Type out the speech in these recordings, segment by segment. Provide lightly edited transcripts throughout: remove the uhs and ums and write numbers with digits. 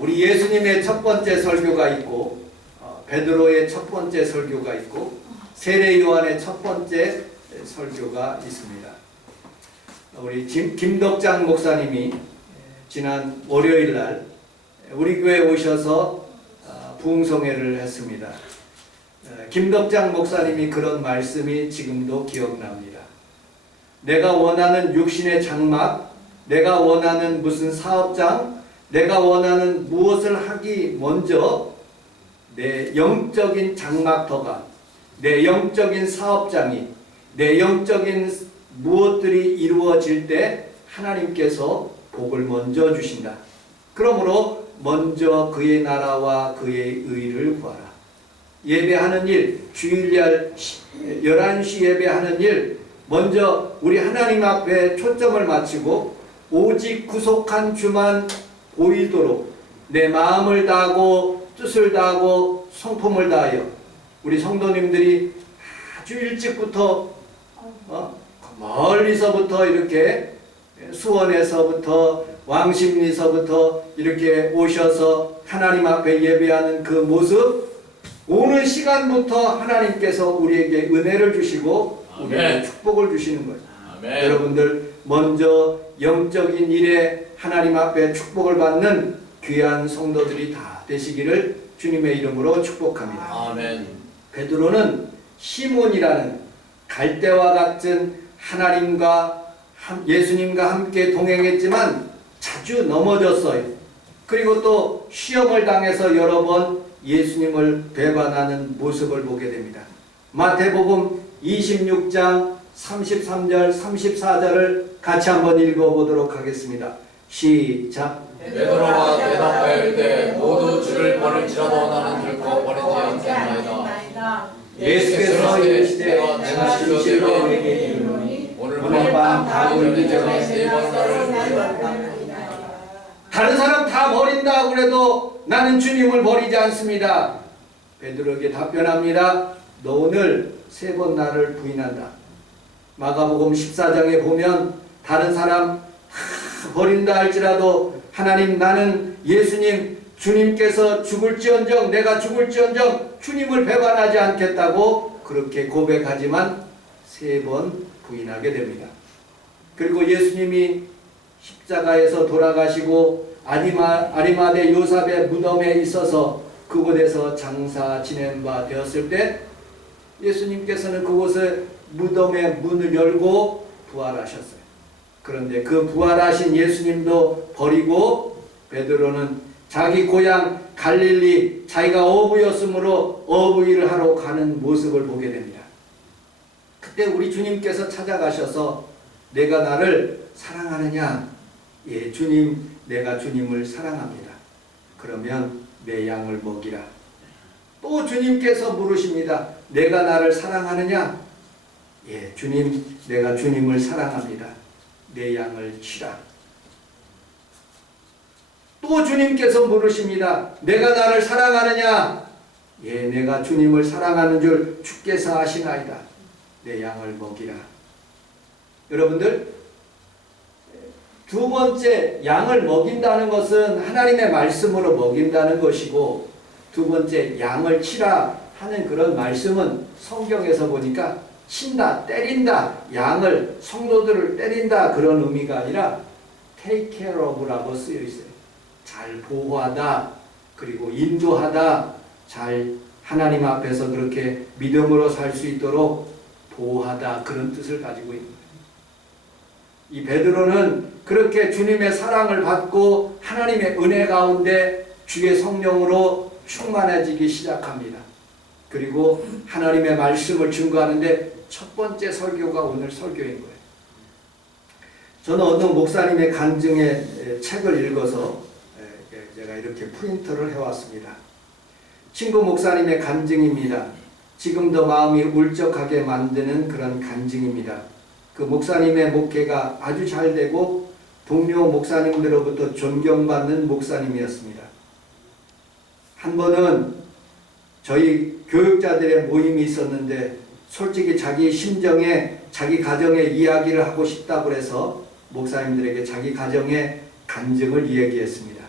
우리 예수님의 첫 번째 설교가 있고 베드로의 첫 번째 설교가 있고 세례 요한의 첫 번째 설교가 있습니다. 우리 김덕장 목사님이 지난 월요일 날 우리 교회에 오셔서 부흥성회를 했습니다. 김덕장 목사님이 그런 말씀이 지금도 기억납니다. 내가 원하는 육신의 장막, 내가 원하는 무슨 사업장, 내가 원하는 무엇을 하기 먼저 내 영적인 장막터가, 내 영적인 사업장이, 내 영적인 무엇들이 이루어질 때 하나님께서 복을 먼저 주신다. 그러므로 먼저 그의 나라와 그의 의를 구하라. 예배하는 일, 주일날 11시 예배하는 일, 먼저 우리 하나님 앞에 초점을 맞추고 오직 구속한 주만 보이도록 내 마음을 다하고 뜻을 다하고 성품을 다하여 우리 성도님들이 아주 일찍부터 멀리서부터 이렇게 수원에서부터 왕십리서부터 이렇게 오셔서 하나님 앞에 예배하는 그 모습, 오는 시간부터 하나님께서 우리에게 은혜를 주시고 우리에게 축복을 주시는 거예요. 아멘. 여러분들 먼저 영적인 일에 하나님 앞에 축복을 받는 귀한 성도들이 다 되시기를 주님의 이름으로 축복합니다. 아멘. 베드로는 시몬이라는 갈대와 같은 하나님과 예수님과 함께 동행했지만 자주 넘어졌어요. 그리고 또 시험을 당해서 여러 번 예수님을 배반하는 모습을 보게 됩니다. 마태복음 26장 33절 34절을 같이 한번 읽어보도록 하겠습니다. 시작. 베드로가 대답하여 이르되 모두 주를 버릴지라도 나는 결코 버리지 않겠나이다. 예수께서 이르시되 내가 진실로 너희에게 이르노니 오늘 밤 다 울기 전에 세 번 나를 버리리라. 다른 사람 다 버린다 그래도 나는 주님을 버리지 않습니다. 베드로에게 답변합니다. 너 오늘 3번 나를 부인한다. 마가복음 14장에 보면 다른 사람 다 버린다 할지라도 하나님, 나는 예수님, 주님께서 죽을지언정, 내가 죽을지언정 주님을 배반하지 않겠다고 그렇게 고백하지만 3번 부인하게 됩니다. 그리고 예수님이 십자가에서 돌아가시고 아리마대 요셉의 무덤에 있어서 그곳에서 장사 지낸 바 되었을 때 예수님께서는 그곳에 무덤의 문을 열고 부활하셨어요. 그런데 그 부활하신 예수님도 버리고 베드로는 자기 고향 갈릴리, 자기가 어부였으므로 어부일을 하러 가는 모습을 보게 됩니다. 그때 우리 주님께서 찾아가셔서 내가 나를 사랑하느냐? 예, 주님, 내가 주님을 사랑합니다. 그러면 내 양을 먹이라. 또 주님께서 물으십니다. 내가 나를 사랑하느냐? 예, 주님, 내가 주님을 사랑합니다. 내 양을 치라. 또 주님께서 물으십니다. 내가 나를 사랑하느냐? 예, 내가 주님을 사랑하는 줄 주께서 아시나이다. 내 양을 먹이라. 여러분들, 두 번째 양을 먹인다는 것은 하나님의 말씀으로 먹인다는 것이고, 두 번째 양을 치라 하는 그런 말씀은 성경에서 보니까 친다, 때린다, 양을, 성도들을 때린다 그런 의미가 아니라 take care of라고 쓰여 있어요. 잘 보호하다, 그리고 인도하다, 잘 하나님 앞에서 그렇게 믿음으로 살 수 있도록 보호하다, 그런 뜻을 가지고 있는 거예요. 이 베드로는 그렇게 주님의 사랑을 받고 하나님의 은혜 가운데 주의 성령으로 충만해지기 시작합니다. 그리고 하나님의 말씀을 증거하는데 첫 번째 설교가 오늘 설교인 거예요. 저는 어느 목사님의 간증의 책을 읽어서 제가 이렇게 프린트를 해왔습니다. 친구 목사님의 간증입니다. 지금도 마음이 울적하게 만드는 그런 간증입니다. 그 목사님의 목회가 아주 잘 되고 동료 목사님들로부터 존경받는 목사님이었습니다. 한 번은 저희 교육자들의 모임이 있었는데 솔직히 자기 심정에, 자기 가정의 이야기를 하고 싶다고 해서 목사님들에게 자기 가정의 간증을 이야기했습니다.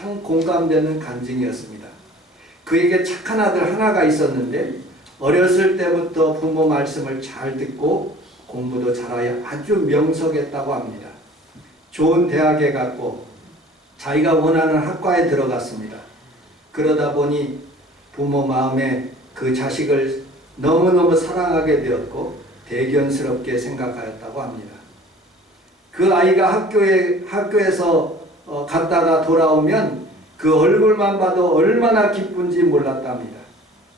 참 공감되는 간증이었습니다. 그에게 착한 아들 하나가 있었는데 어렸을 때부터 부모 말씀을 잘 듣고 공부도 잘하여 아주 명석했다고 합니다. 좋은 대학에 갔고 자기가 원하는 학과에 들어갔습니다. 그러다 보니 부모 마음에 그 자식을 너무너무 사랑하게 되었고 대견스럽게 생각하였다고 합니다. 그 아이가 학교에서 갔다가 돌아오면 그 얼굴만 봐도 얼마나 기쁜지 몰랐답니다.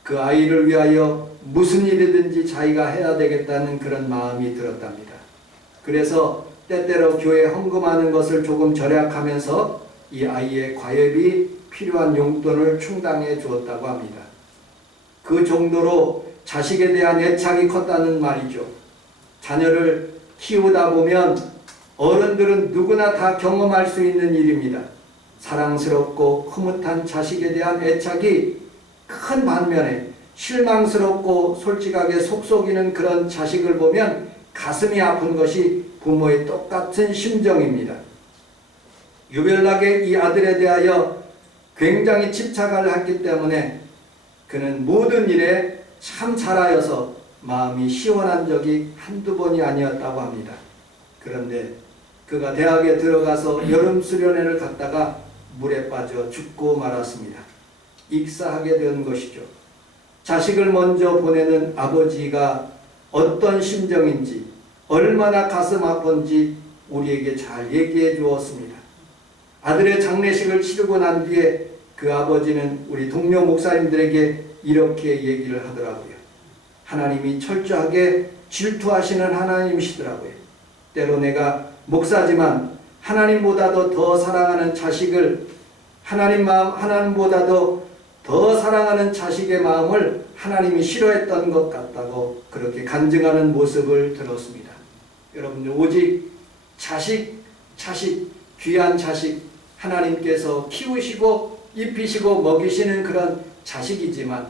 그 아이를 위하여 무슨 일이든지 자기가 해야 되겠다는 그런 마음이 들었답니다. 그래서 때때로 교회 헌금하는 것을 조금 절약하면서 이 아이의 과외비 필요한 용돈을 충당해 주었다고 합니다. 그 정도로 자식에 대한 애착이 컸다는 말이죠. 자녀를 키우다 보면 어른들은 누구나 다 경험할 수 있는 일입니다. 사랑스럽고 흐뭇한 자식에 대한 애착이 큰 반면에 실망스럽고 솔직하게 속 썩이는 그런 자식을 보면 가슴이 아픈 것이 부모의 똑같은 심정입니다. 유별나게 이 아들에 대하여 굉장히 집착을 했기 때문에 그는 모든 일에 참 잘하여서 마음이 시원한 적이 한두 번이 아니었다고 합니다. 그런데 그가 대학에 들어가서 여름 수련회를 갔다가 물에 빠져 죽고 말았습니다. 익사하게 된 것이죠. 자식을 먼저 보내는 아버지가 어떤 심정인지 얼마나 가슴 아픈지 우리에게 잘 얘기해 주었습니다. 아들의 장례식을 치르고 난 뒤에 그 아버지는 우리 동료 목사님들에게 이렇게 얘기를 하더라고요. 하나님이 철저하게 질투하시는 하나님이시더라고요. 때로 내가 목사지만 하나님보다도 더 사랑하는 자식을 하나님보다도 더 사랑하는 자식의 마음을 하나님이 싫어했던 것 같다고 그렇게 간증하는 모습을 들었습니다. 여러분들 오직 자식 귀한 자식 하나님께서 키우시고 입히시고 먹이시는 그런 자식이지만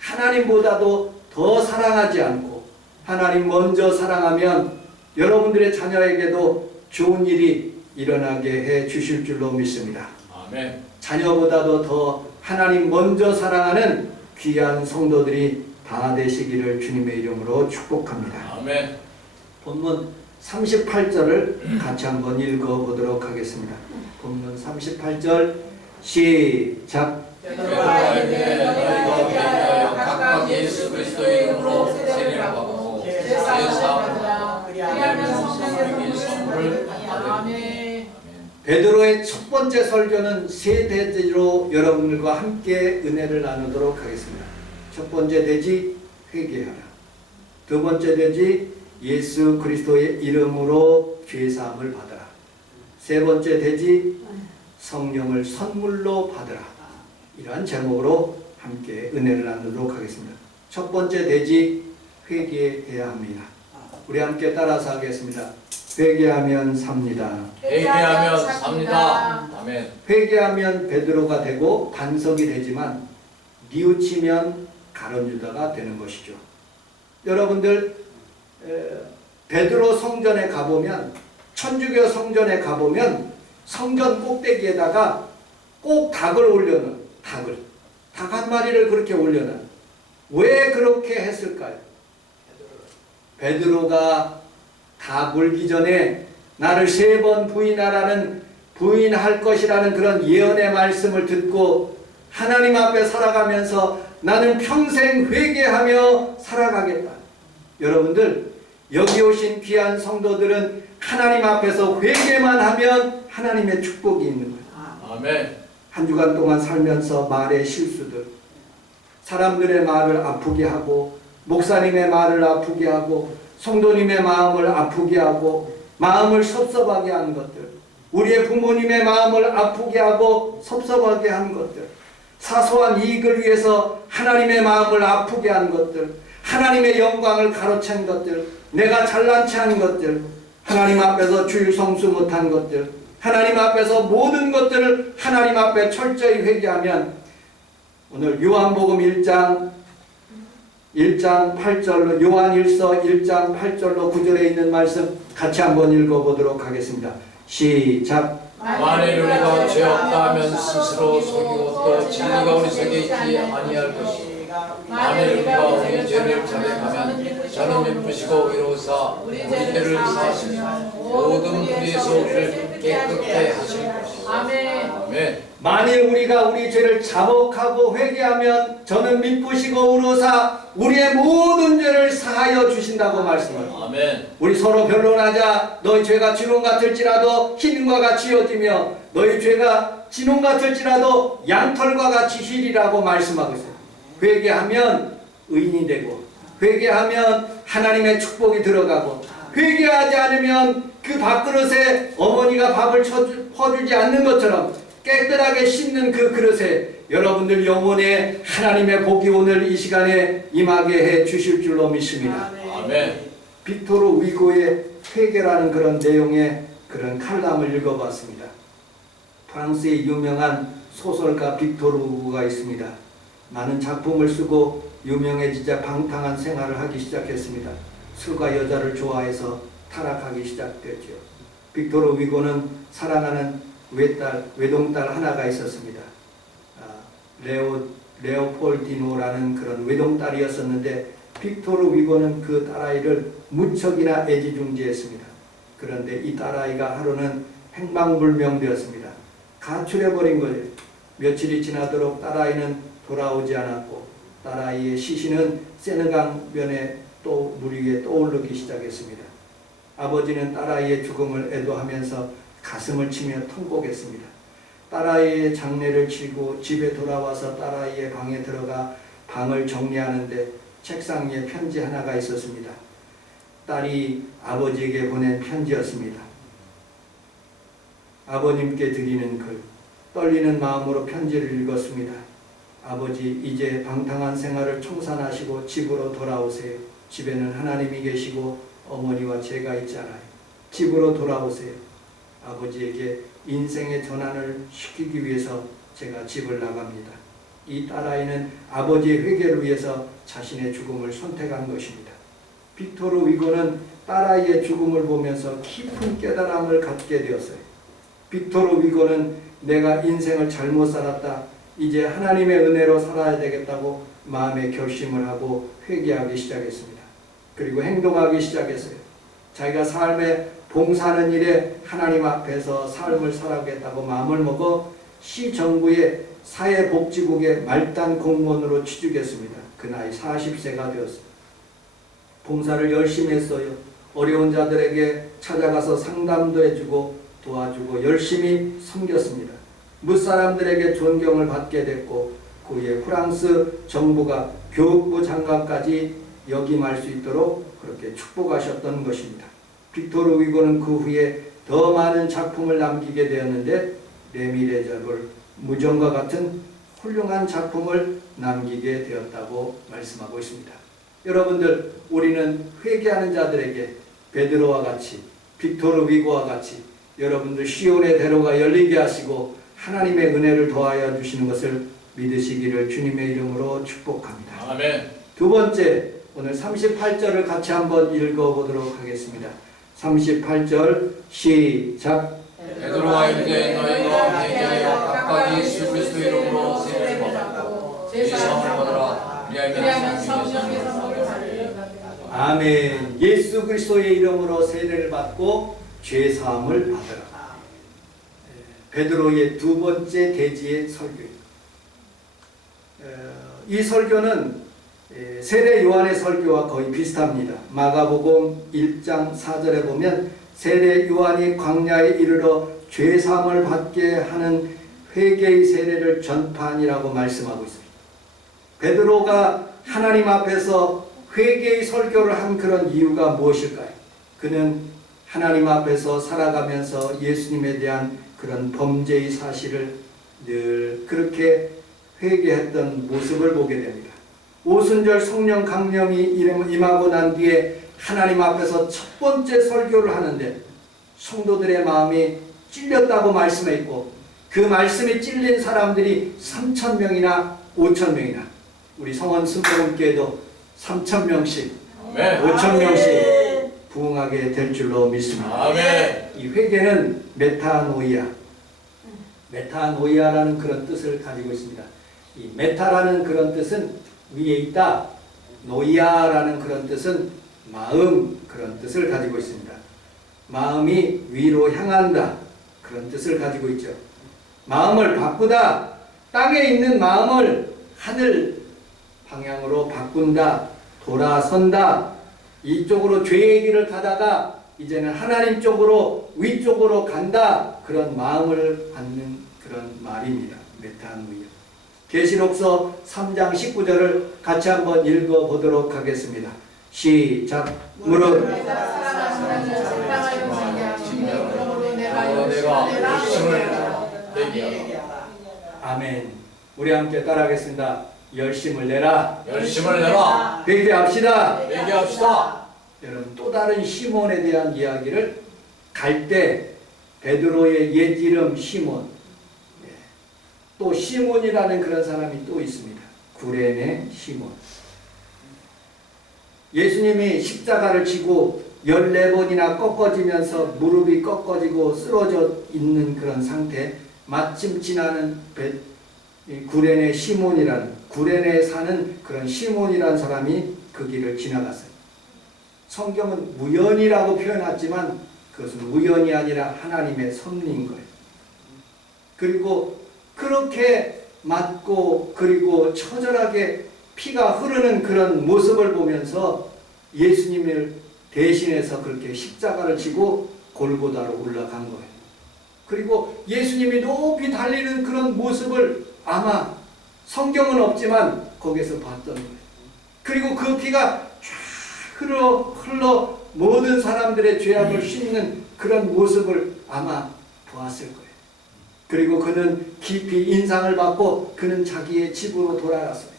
하나님보다도 더 사랑하지 않고 하나님 먼저 사랑하면 여러분들의 자녀에게도 좋은 일이 일어나게 해 주실 줄로 믿습니다. 아멘. 자녀보다도 더 하나님 먼저 사랑하는 귀한 성도들이 다 되시기를 주님의 이름으로 축복합니다. 아멘. 본문 38절을 같이 한번 읽어보도록 하겠습니다. 본문 38절 시작. 베드로가 이르되 너희가 위하여 각각 예수 그리스도의 이름으로 세례를 받고 제사함을 받아 그리하면 성령의 선물을 받으리라. 베드로의 첫 번째 설교는 세 대지로 여러분들과 함께 은혜를 나누도록 하겠습니다. 첫 번째 대지 회개하라. 두 번째 대지 예수 그리스도의 이름으로 죄사함을 받아라. 세 번째 대지 성령을 선물로 받으라. 이러한 제목으로 함께 은혜를 나누도록 하겠습니다. 첫 번째 대지 회개해야 합니다. 우리 함께 따라서 하겠습니다. 회개하면 삽니다. 회개하면 삽니다. 아멘. 회개하면 베드로가 되고 반석이 되지만 뉘우치면 가룟 유다가 되는 것이죠. 여러분들 베드로 성전에 가보면 천주교 성전에 가보면 성전 꼭대기에다가 꼭 닭을 올려놓은 닭 한 마리를 그렇게 올려놔. 왜 그렇게 했을까요? 베드로가 다 물기 전에 나를 3번 부인할 것이라는 그런 예언의 말씀을 듣고 하나님 앞에 살아가면서 나는 평생 회개하며 살아가겠다. 여러분들 여기 오신 귀한 성도들은 하나님 앞에서 회개만 하면 하나님의 축복이 있는 거예요. 아멘. 한 주간 동안 살면서 말의 실수들, 사람들의 말을 아프게 하고 목사님의 말을 아프게 하고 성도님의 마음을 아프게 하고 마음을 섭섭하게 하는 것들, 우리의 부모님의 마음을 아프게 하고 섭섭하게 하는 것들, 사소한 이익을 위해서 하나님의 마음을 아프게 하는 것들, 하나님의 영광을 가로챈 것들, 내가 잘난 체 한 것들, 하나님 앞에서 주일 성수 못한 것들, 하나님 앞에서 모든 것들을 하나님 앞에 철저히 회개하면 오늘 요한복음 1장 8절로 요한일서 1장 8절로 9절에 있는 말씀 같이 한번 읽어보도록 하겠습니다. 시작. 만일 우리가 죄 없다 하면 스스로 속이고 또 진리가 우리 속에 있지 아니할 것이요 만일 우리가 우리 죄를 자백하면 저는 미쁘시고 위로사 우리 죄를 사하시며 모든 불의에서 우리를 깨끗게 하실 것이요 아멘. 만일 우리가 우리 죄를 자복하고 회개하면 저는 미쁘시고 의로사 우리의 모든 죄를 사하여 주신다고 말씀합니다. 아멘. 우리 서로 변론하자. 너희 죄가 진홍 같을지라도 흰과 같이 지워지며 너희 죄가 진홍 같을지라도 양털과 같이 희리라고 말씀하고 있어요. 회개하면 의인이 되고 회개하면 하나님의 축복이 들어가고 회개하지 않으면 그 밥그릇에 어머니가 밥을 퍼주지 않는 것처럼 깨끗하게 씻는 그 그릇에 여러분들 영혼에 하나님의 복이 오늘 이 시간에 임하게 해 주실 줄로 믿습니다. 아멘. 빅토르 위고의 회개라는 그런 내용의 그런 칼럼을 읽어봤습니다. 프랑스의 유명한 소설가 빅토르 위고가 있습니다. 많은 작품을 쓰고 유명해지자 방탕한 생활을 하기 시작했습니다. 술과 여자를 좋아해서 타락하기 시작됐죠. 빅토르 위고는 사랑하는 외동딸 하나가 있었습니다. 레오폴디노라는 그런 외동딸이었었는데 빅토르 위고는 그 딸아이를 무척이나 애지중지했습니다. 그런데 이 딸아이가 하루는 행방불명되었습니다. 가출해버린 거예요. 며칠이 지나도록 딸아이는 돌아오지 않았고 딸아이의 시신은 세느강변에 또 물 위에 떠오르기 시작했습니다. 아버지는 딸아이의 죽음을 애도하면서 가슴을 치며 통곡했습니다. 딸아이의 장례를 치고 집에 돌아와서 딸아이의 방에 들어가 방을 정리하는데 책상 위에 편지 하나가 있었습니다. 딸이 아버지에게 보낸 편지였습니다. 아버님께 드리는 글. 떨리는 마음으로 편지를 읽었습니다. 아버지, 이제 방탕한 생활을 청산하시고 집으로 돌아오세요. 집에는 하나님이 계시고 어머니와 제가 있잖아요. 집으로 돌아오세요. 아버지에게 인생의 전환을 시키기 위해서 제가 집을 나갑니다. 이 딸아이는 아버지의 회개를 위해서 자신의 죽음을 선택한 것입니다. 빅토르 위고는 딸아이의 죽음을 보면서 깊은 깨달음을 갖게 되었어요. 빅토르 위고는 내가 인생을 잘못 살았다. 이제 하나님의 은혜로 살아야 되겠다고 마음에 결심을 하고 회개하기 시작했습니다. 그리고 행동하기 시작했어요. 자기가 삶에 봉사하는 일에 하나님 앞에서 삶을 살아가겠다고 마음을 먹어 시정부의 사회복지국의 말단 공무원으로 취직했습니다. 그 나이 40세가 되었어요. 봉사를 열심히 했어요. 어려운 자들에게 찾아가서 상담도 해주고 도와주고 열심히 섬겼습니다. 무사람들에게 존경을 받게 됐고 그 후에 프랑스 정부가 교육부 장관까지 역임할 수 있도록 그렇게 축복하셨던 것입니다. 빅토르 위고는 그 후에 더 많은 작품을 남기게 되었는데 레미레저블, 무정과 같은 훌륭한 작품을 남기게 되었다고 말씀하고 있습니다. 여러분들, 우리는 회개하는 자들에게 베드로와 같이 빅토르 위고와 같이 여러분들 시온의 대로가 열리게 하시고 하나님의 은혜를 더하여 주시는 것을 믿으시기를 주님의 이름으로 축복합니다. 아멘. 두 번째, 오늘 38절을 같이 한번 읽어보도록 하겠습니다. 38절 시작. 베드로와 이르되 너희가 회개하여 각각 예수 그리스도 이름으로 세례를 받고 죄사함을 받으라. 그리하면 성령의 선물을 받으리라. 아멘. 예수 그리스도의 이름으로 세례를 받고 죄사함을 받으라. 베드로의 두 번째 대지의 설교입니다. 이 설교는 세례 요한의 설교와 거의 비슷합니다. 마가복음 1장 4절에 보면 세례 요한이 광야에 이르러 죄사함을 받게 하는 회개의 세례를 전파하니라고 말씀하고 있습니다. 베드로가 하나님 앞에서 회개의 설교를 한 그런 이유가 무엇일까요? 그는 하나님 앞에서 살아가면서 예수님에 대한 그런 범죄의 사실을 늘 그렇게 회개했던 모습을 보게 됩니다. 오순절 성령 강령이 임하고 난 뒤에 하나님 앞에서 첫 번째 설교를 하는데 성도들의 마음이 찔렸다고 말씀했고 그 말씀이 찔린 사람들이 3,000명이나 5,000명이나 우리 성원 순복음교회도 3,000명씩 5,000명씩 부흥하게 될 줄로 믿습니다. 아멘. 이 회개는 메타노이아, 메타노이아라는 그런 뜻을 가지고 있습니다. 이 메타라는 그런 뜻은 위에 있다, 노이아라는 그런 뜻은 마음, 그런 뜻을 가지고 있습니다. 마음이 위로 향한다, 그런 뜻을 가지고 있죠. 마음을 바꾸다, 땅에 있는 마음을 하늘 방향으로 바꾼다, 돌아선다, 이쪽으로 죄의 길을 가다가 이제는 하나님 쪽으로, 위쪽으로 간다, 그런 마음을 갖는 그런 말입니다. 메타노이아. 계시록서 3장 19절을 같이 한번 읽어보도록 하겠습니다. 시작. 무릇 내가 열심을 내기하라. 아멘. 우리 함께 따라하겠습니다. 열심을 내라. 열심을 내라. 회개합시다. 회개합시다. 여러분, 또 다른 시몬에 대한 이야기를 갈 때 베드로의 옛 이름 시몬, 또 시몬이라는 그런 사람이 또 있습니다. 구레네 시몬. 예수님이 십자가를 지고 14번이나 꺾어지면서 무릎이 꺾어지고 쓰러져 있는 그런 상태, 마침 지나는 구레네 시몬이라는, 구레네에 사는 그런 시몬이라는 사람이 그 길을 지나갔어요. 성경은 우연이라고 표현하지만 그것은 우연이 아니라 하나님의 섭리인 거예요. 그리고 그렇게 맞고 그리고 처절하게 피가 흐르는 그런 모습을 보면서 예수님을 대신해서 그렇게 십자가를 지고 골고다로 올라간 거예요. 그리고 예수님이 높이 달리는 그런 모습을 아마 성경은 없지만 거기서 봤던 거예요. 그리고 그 피가 쫙 흘러 모든 사람들의 죄악을 씻는 그런 모습을 아마 보았을 거예요. 그리고 그는 깊이 인상을 받고 그는 자기의 집으로 돌아갔어요.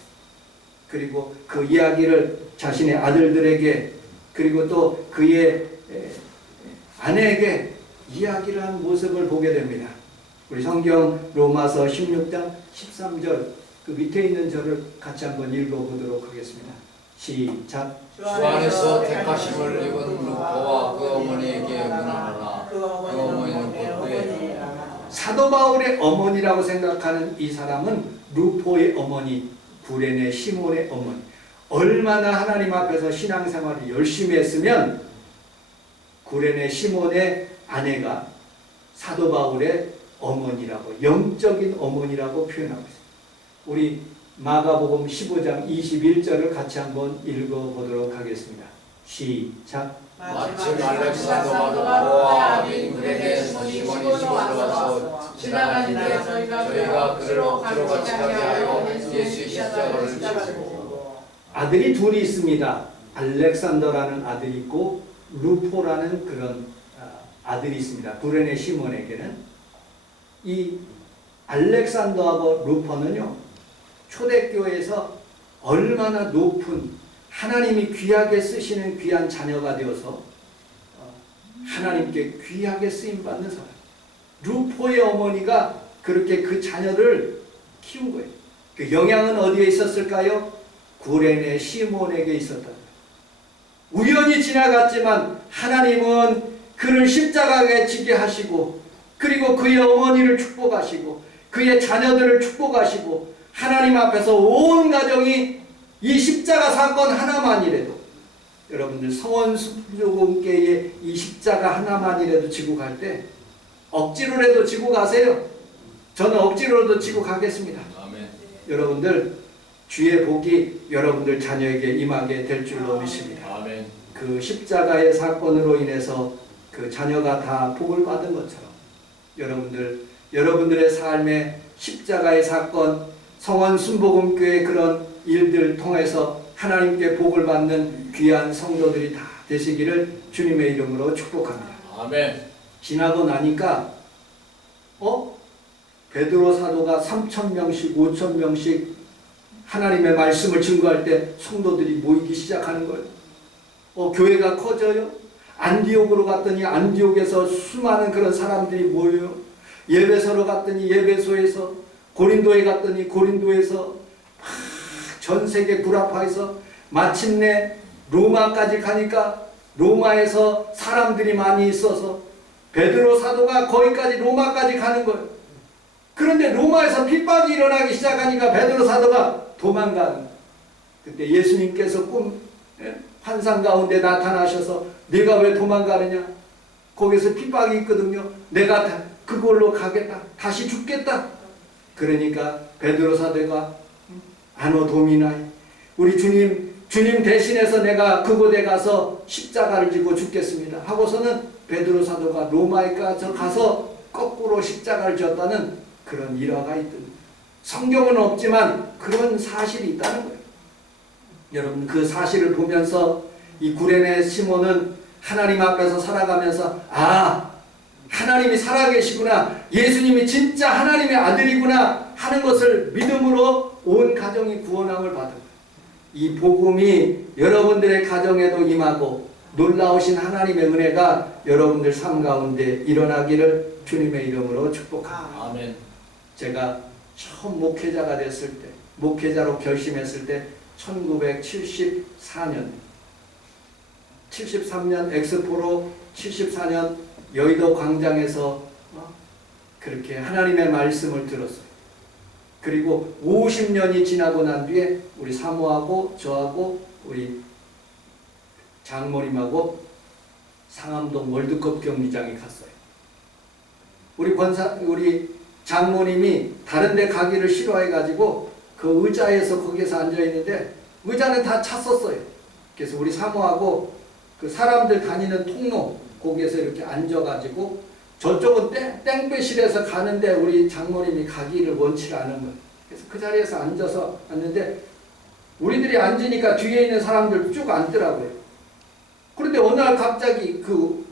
그리고 그 이야기를 자신의 아들들에게 그리고 또 그의 아내에게 이야기를 한 모습을 보게 됩니다. 우리 성경 로마서 16장 13절 그 밑에 있는 절을 같이 한번 읽어보도록 하겠습니다. 시작. 주 안에서 택하심을 입은 루포와 그 어머니에게 문안하라. 그 어머니는 곧 그의 사도 바울의 어머니라고 생각하는 이 사람은 루포의 어머니, 구레네 시몬의 어머니. 얼마나 하나님 앞에서 신앙생활을 열심히 했으면 구레네 시몬의 아내가 사도 바울의 어머니라고, 영적인 어머니라고 표현하고 있습니다. 우리 마가복음 15장 21절을 같이 한번 읽어보도록 하겠습니다. 시작. 마침 알렉산더와 루포와 아빈 구레네에서 시몬이 집으로 와서 지나가는데 저희가 그를 억지로 같이 가게 하여 예수의 십자가를 지고. 아들이 둘이 있습니다. 알렉산더라는 아들이 있고 루포라는 그런 아들이 있습니다. 구레네 시몬에게는. 이 알렉산더하고 루포는요, 초대교회에서 얼마나 높은 하나님이 귀하게 쓰시는 귀한 자녀가 되어서 하나님께 귀하게 쓰임받는 사람. 루포의 어머니가 그렇게 그 자녀를 키운 거예요. 그 영향은 어디에 있었을까요? 구레네 시몬에게 있었다. 우연히 지나갔지만 하나님은 그를 십자가에 지게 하시고 그리고 그의 어머니를 축복하시고 그의 자녀들을 축복하시고 하나님 앞에서 온 가정이 이 십자가 사건 하나만이라도, 여러분들 성원순교공회의 이 십자가 하나만이라도 지고 갈 때 억지로라도 지고 가세요. 저는 억지로라도 지고 가겠습니다. 아멘. 여러분들 주의 복이 여러분들 자녀에게 임하게 될 줄로 믿습니다. 아멘. 그 십자가의 사건으로 인해서 그 자녀가 다 복을 받은 것처럼 여러분들의 삶에 십자가의 사건, 성원순복음교회 그런 일들 통해서 하나님께 복을 받는 귀한 성도들이 다 되시기를 주님의 이름으로 축복합니다. 아멘. 지나고 나니까 베드로 사도가 3,000명씩 5,000명씩 하나님의 말씀을 증거할 때 성도들이 모이기 시작하는 거예요. 교회가 커져요. 안디옥으로 갔더니 안디옥에서 수많은 그런 사람들이 모여요. 예배소로 갔더니 예배소에서, 고린도에 갔더니 고린도에서, 전 세계 구라파에서, 마침내 로마까지 가니까 로마에서 사람들이 많이 있어서 베드로 사도가 거기까지 로마까지 가는 거예요. 그런데 로마에서 핍박이 일어나기 시작하니까 베드로 사도가 도망가는. 그때 예수님께서 환상 가운데 나타나셔서 네가 왜 도망가느냐? 거기서 핍박이 있거든요. 내가 그걸로 가겠다. 다시 죽겠다. 그러니까 베드로 사도가 아노 도미나이, 우리 주님 대신해서 내가 그곳에 가서 십자가를 지고 죽겠습니다 하고서는 베드로 사도가 로마에 가서 거꾸로 십자가를 졌다는 그런 일화가 있던, 성경은 없지만 그런 사실이 있다는 거예요. 여러분, 그 사실을 보면서 이 구레네 시몬은 하나님 앞에서 살아가면서 하나님이 살아계시구나, 예수님이 진짜 하나님의 아들이구나 하는 것을 믿음으로 온 가정이 구원함을 받은 거예요. 이 복음이 여러분들의 가정에도 임하고 놀라우신 하나님의 은혜가 여러분들 삶 가운데 일어나기를 주님의 이름으로 축복합니다. 아멘. 제가 처음 목회자가 됐을 때, 목회자로 결심했을 때 1974년 73년 엑스포로 74년 여의도 광장에서 그렇게 하나님의 말씀을 들었어요. 그리고 50년이 지나고 난 뒤에 우리 사모하고 저하고 우리 장모님하고 상암동 월드컵 경기장에 갔어요. 우리 장모님이 다른 데 가기를 싫어해가지고 그 의자에서 거기서 앉아있는데 의자는 다 찼었어요. 그래서 우리 사모하고 그 사람들 다니는 통로 거기에서 이렇게 앉아가지고 저쪽은 땡볕실에서 가는데 우리 장모님이 가기를 원치 않은 거예요. 그래서 그 자리에서 앉아서 앉는데 우리들이 앉으니까 뒤에 있는 사람들 쭉 앉더라고요. 그런데 어느 날 갑자기 그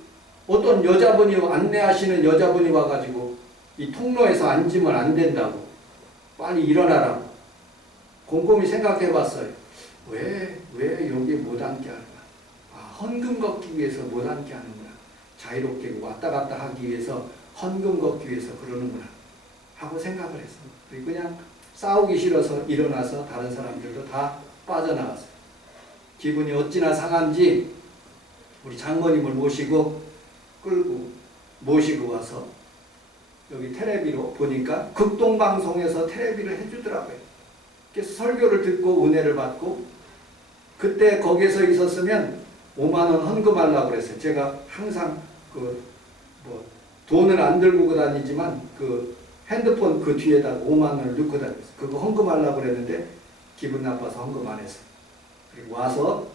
어떤 여자분이 안내하시는 여자분이 와가지고 이 통로에서 앉으면 안 된다고, 빨리 일어나라고. 곰곰이 생각해 봤어요. 왜 여기 못 앉게 할까? 헌금 걷기 위해서 못 앉게 하는구나. 자유롭게 왔다 갔다 하기 위해서, 헌금 걷기 위해서 그러는구나 하고 생각을 했어요. 그리고 그냥 싸우기 싫어서 일어나서 다른 사람들도 다 빠져나갔어요. 기분이 어찌나 상한지 우리 장모님을 모시고 와서 여기 텔레비로 보니까 극동방송에서 텔레비를 해주더라고요. 그래서 설교를 듣고 은혜를 받고, 그때 거기에서 있었으면 5만 원 헌금하려고 그랬어요. 제가 항상 돈은 안 들고 다니지만 그 핸드폰 그 뒤에다가 5만 원을 넣고 다녔어요. 그거 헌금하려고 그랬는데 기분 나빠서 헌금 안 했어요. 그리고 와서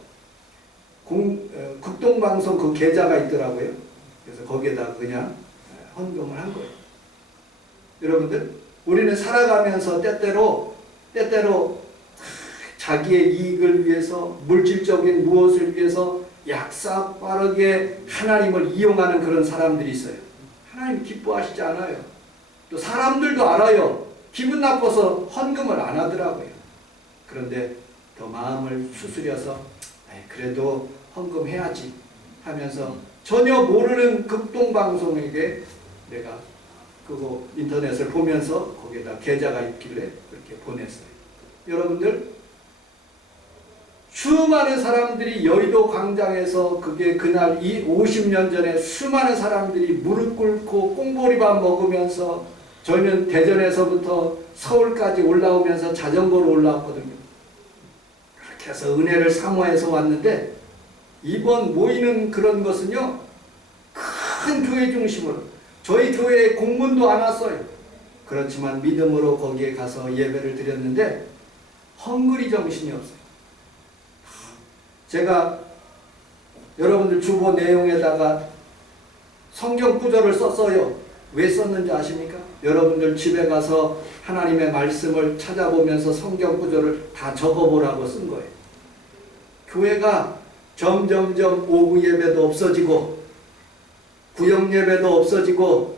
극동방송 그 계좌가 있더라고요. 그래서 거기에다 그냥 헌금을 한 거예요. 여러분들, 우리는 살아가면서 때때로 자기의 이익을 위해서, 물질적인 무엇을 위해서 약사 빠르게 하나님을 이용하는 그런 사람들이 있어요. 하나님 기뻐하시지 않아요. 또 사람들도 알아요. 기분 나빠서 헌금을 안 하더라고요. 그런데 더 마음을 추스려서 그래도 헌금해야지 하면서 전혀 모르는 극동방송에게 내가 그거 인터넷을 보면서 거기에다 계좌가 있길래 그렇게 보냈어요. 여러분들, 수많은 사람들이 여의도 광장에서, 그게 그날 50년 전에 수많은 사람들이 무릎 꿇고 꽁보리밥 먹으면서, 저희는 대전에서부터 서울까지 올라오면서 자전거로 올라왔거든요. 그렇게 해서 은혜를 사모해서 왔는데, 이번 모이는 그런 것은요, 큰 교회 중심으로, 저희 교회에 공문도 안 왔어요. 그렇지만 믿음으로 거기에 가서 예배를 드렸는데 헝그리 정신이 없어요. 제가 여러분들 주보 내용에다가 성경 구절을 썼어요. 왜 썼는지 아십니까? 여러분들 집에 가서 하나님의 말씀을 찾아보면서 성경 구절을 다 적어보라고 쓴 거예요. 교회가 점점점 오후 예배도 없어지고 구역 예배도 없어지고,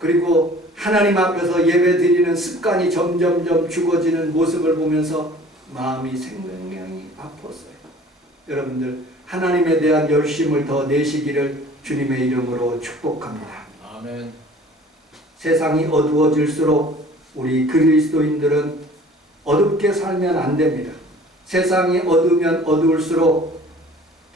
그리고 하나님 앞에서 예배 드리는 습관이 점점점 죽어지는 모습을 보면서 마음이 생명이 아팠어요. 여러분들, 하나님에 대한 열심을 더 내시기를 주님의 이름으로 축복합니다. 아멘. 세상이 어두워질수록 우리 그리스도인들은 어둡게 살면 안 됩니다. 세상이 어두우면 어두울수록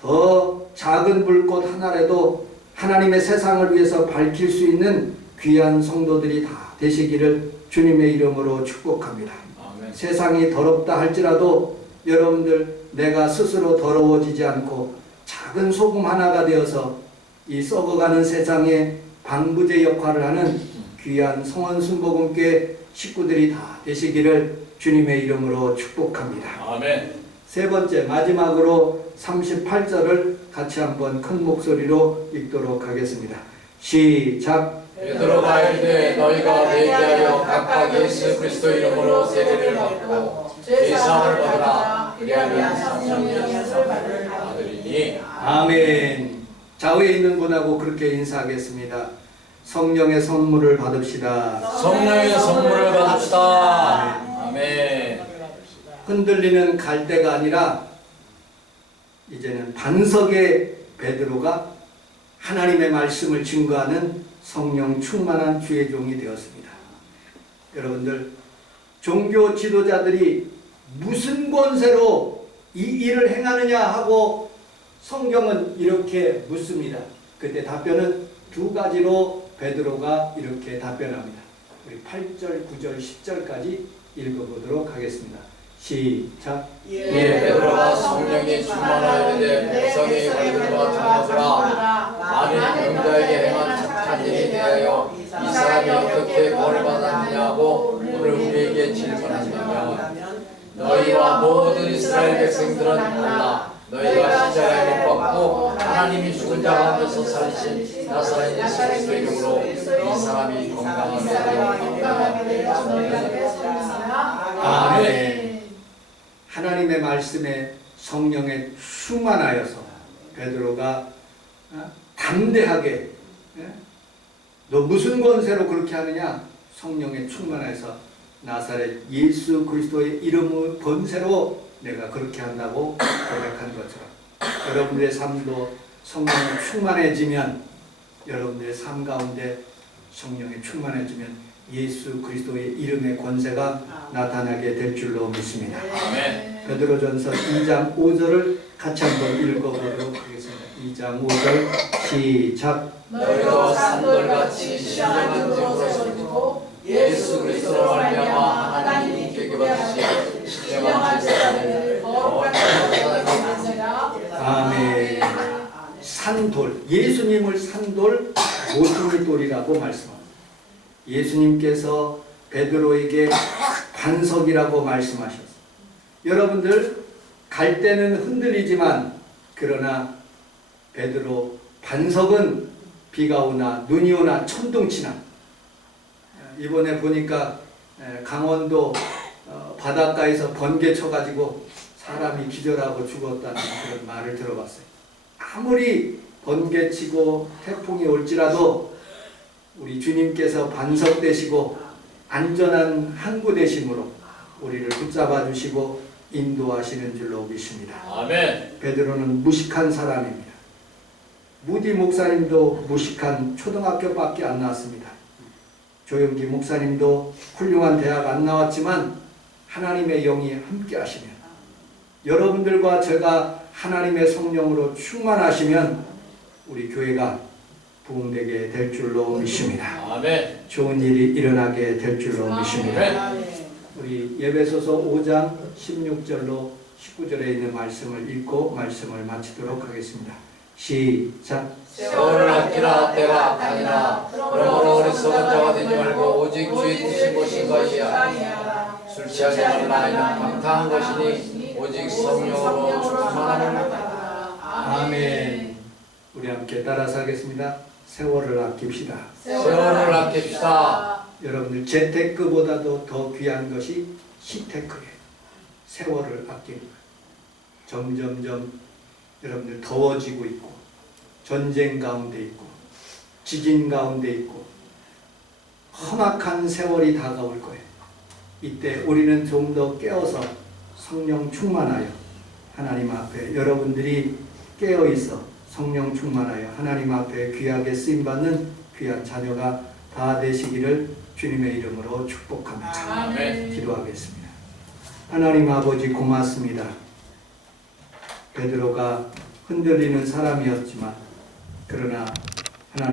더 작은 불꽃 하나라도 하나님의 세상을 위해서 밝힐 수 있는 귀한 성도들이 다 되시기를 주님의 이름으로 축복합니다. 아멘. 세상이 더럽다 할지라도 여러분들 내가 스스로 더러워지지 않고 작은 소금 하나가 되어서 이 썩어가는 세상에 방부제 역할을 하는 귀한 성원순복음교회 식구들이 다 되시기를 주님의 이름으로 축복합니다. 아멘. 세 번째 마지막으로 38절을 같이 한번 큰 목소리로 읽도록 하겠습니다. 시작. 베드로가 이르되 너희가 회개하여 각각 예수 그리스도 이름으로 세례를 받고 죄사함을 받으라. 그리하면 성령의 영을 받으리니. 아멘. 좌우에 있는 분하고 그렇게 인사하겠습니다. 성령의 선물을 받읍시다. 성령의 선물을 받읍시다. 아멘. 흔들리는 갈대가 아니라 이제는 반석의 베드로가 하나님의 말씀을 증거하는 성령 충만한 주의 종이 되었습니다. 여러분들, 종교 지도자들이 무슨 권세로 이 일을 행하느냐 하고 성경은 이렇게 묻습니다. 그때 답변은 두 가지로 베드로가 이렇게 답변합니다. 우리 8절, 9절, 10절까지 읽어보도록 하겠습니다. 시작. 예, 베드로가 성령이 충만하였는데 백성이 걸들과 당하더라. 많은 병자에게 행한 착한 일에 대하여 이 사람이 어떻게 벌을 받았느냐고 오늘 우리에게 질문하시면 너희와 모든 이스라엘 백성들은 알라. 너희가 십자가에 못 박고 하나님이 죽은 자 가운데서 살리신 나사렛 예수 그리스도 이름으로 이 사람이 건강하게 되었습니다. 아멘. 하나님의 말씀에 성령에 충만하여서 베드로가 담대하게, 너 무슨 권세로 그렇게 하느냐? 성령에 충만해서 나사렛 예수 그리스도의 이름의 권세로 내가 그렇게 한다고 고백한 것처럼 여러분들의 삶도 성령에 충만해지면, 여러분들의 삶 가운데 성령에 충만해지면 예수 그리스도의 이름의 권세가 나타나게 될 줄로 믿습니다. 아멘. 베드로전서 2장 5절을 같이 한번 읽어보도록 하겠습니다. 2장 5절 시작. 너희도 산돌같이 신령한 증거를 가지고 예수 그리스도로 말미암아 하나님이 되게 받으신 신령한 제사를 거룩한 제사를 아멘. 산돌, 예수님을 산돌 모퉁이 돌이라고 말씀합니다. 예수님께서 베드로에게 반석이라고 말씀하셨어요. 여러분들, 갈대는 흔들리지만 그러나 베드로 반석은 비가 오나 눈이 오나 천둥치나, 이번에 보니까 강원도 바닷가에서 번개 쳐가지고 사람이 기절하고 죽었다는 그런 말을 들어봤어요. 아무리 번개 치고 태풍이 올지라도 우리 주님께서 반석 되시고 안전한 항구 되심으로 우리를 붙잡아 주시고 인도하시는 줄로 믿습니다. 아멘. 베드로는 무식한 사람입니다. 무디 목사님도 무식한 초등학교밖에 안 나왔습니다. 조영기 목사님도 훌륭한 대학 안 나왔지만 하나님의 영이 함께 하시면, 여러분들과 제가 하나님의 성령으로 충만하시면 우리 교회가 부흥되게 될 줄로 믿습니다. 아멘. 좋은 일이 일어나게 될 줄로 믿습니다. 우리 예배소서 5장 16절로 19절에 있는 말씀을 읽고 말씀을 마치도록 하겠습니다. 시작. 세월을 아끼라 때가 아니라 그러므로 어리석은 자가 되지 말고 오직 주의 뜻이 무엇인가이야. 술 취하지 말라. 이는 방탕한 것이니 오직 성령으로 충만함을 받아라. 아멘. 우리 함께 따라서 하겠습니다. 세월을 아낍시다. 세월을 아낍시다. 여러분들, 재테크보다도 더 귀한 것이 시테크예요. 세월을 아끼는 거예요. 점점점 여러분들 더워지고 있고, 전쟁 가운데 있고, 지진 가운데 있고, 험악한 세월이 다가올 거예요. 이때 우리는 좀 더 깨어서 성령 충만하여 하나님 앞에, 여러분들이 깨어 있어 성령 충만하여 하나님 앞에 귀하게 쓰임받는 귀한 자녀가 다 되시기를 주님의 이름으로 축복합니다. 아멘. 기도하겠습니다. 하나님 아버지, 고맙습니다. 베드로가 흔들리는 사람이었지만 그러나